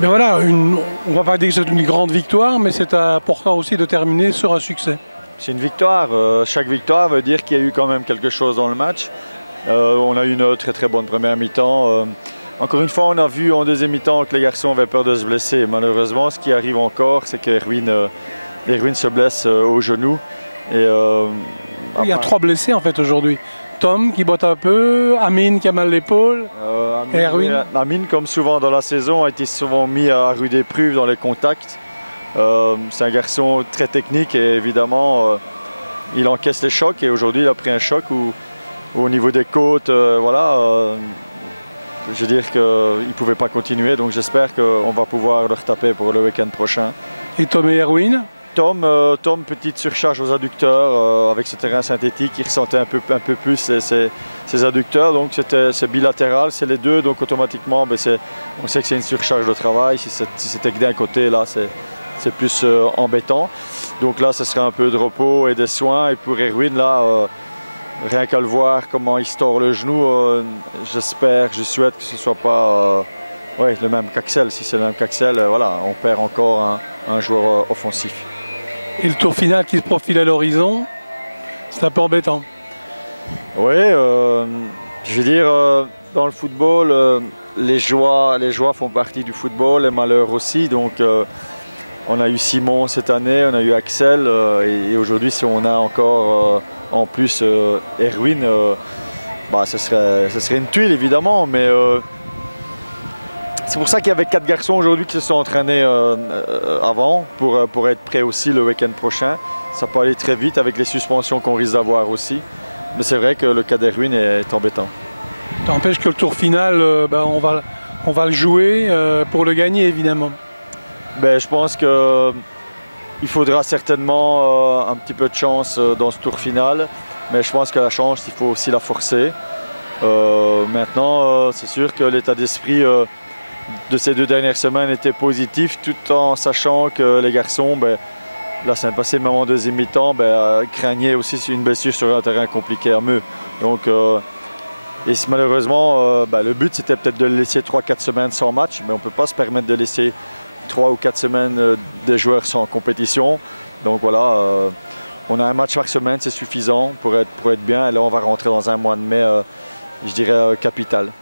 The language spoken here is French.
Mais voilà, on ne va pas dire que c'est une grande victoire, mais c'est important aussi de terminer sur un succès. C'est une victoire. Chaque victoire veut dire qu'il y a eu quand même quelque chose dans le match. On a eu une très bonne première mi-temps. Encore une fois, on a vu en deuxième mi-temps que les garçons avaient peur de se blesser. Malheureusement, ce qui arrive encore, c'est qu'Erwin se blesse au genou. Et, il y a 3 blessés en fait aujourd'hui. Tom qui botte un peu, Amine qui a mal l'épaule, et Erwin. Amine, comme souvent dans la saison, a été souvent mis à rude épreuve dans les contacts. C'est un garçon très technique et évidemment, il encaisse les chocs. Et aujourd'hui, il a pris un choc où au niveau des côtes, voilà. Je veux dire qu'il ne pouvait pas continuer, donc j'espère qu'on va pouvoir le retaper pour le week-end prochain. Et Tom et Erwin? Tom, petite surcharge aux adducteurs avec ce terrain synthétique, il ressentait un peu plus ses adducteurs, donc c'est bilatéral, c'est les deux, donc automatiquement on sait que c'est une surcharge de travail. Si c'était que d'un côté, là c'est plus embêtant. Donc là ce sera un peu de repos et des soins, et pour Erwin là, rien qu'à le voir comment il se tord le genou, je souhaite que ce ne soit pas le même qu'Axel. Si c'est le même qu'Axel, voilà, on perd encore un joueur offensif. Et le tour final qui se profile à l'horizon, c'est un peu embêtant. Oui, je veux dire, dans le football, les joies font partie du football, les malheurs aussi. Donc, on a eu Simon cette année, on a eu Axel, et aujourd'hui, si on a encore en plus Erwin, ce serait une tuile évidemment, mais c'est pour ça qu'il y avait 4 garçons aujourd'hui qui se sont entraînés avant pour être prêts aussi le week-end prochain. Ça peut aller très vite avec les suspensions qu'on risque d'avoir aussi. Mais c'est vrai que le cas d'Erwin est embêtant. T'empêche que le tour final, on va le jouer pour le gagner évidemment. Je pense qu'il faudra certainement un petit peu de chance dans ce tour final. Mais je pense que la chance, il faut aussi la forcer. Maintenant, c'est sûr que l'état d'esprit de ces 2 dernières semaines était positif, tout en sachant que les garçons, la semaine passée, même en deuxième mi-temps, craignaient aussi une blessure sur un terrain compliqué à eux. Donc, et malheureusement, le but c'était peut-être de le laisser 3-4 semaines sans match, mais on ne peut pas se permettre de laisser 3 ou 4 semaines des joueurs sans compétition. Donc voilà, on a un match par semaine, c'est suffisant pour être bien. Et là, on va rentrer dans un mois de mai, je dirais, capital.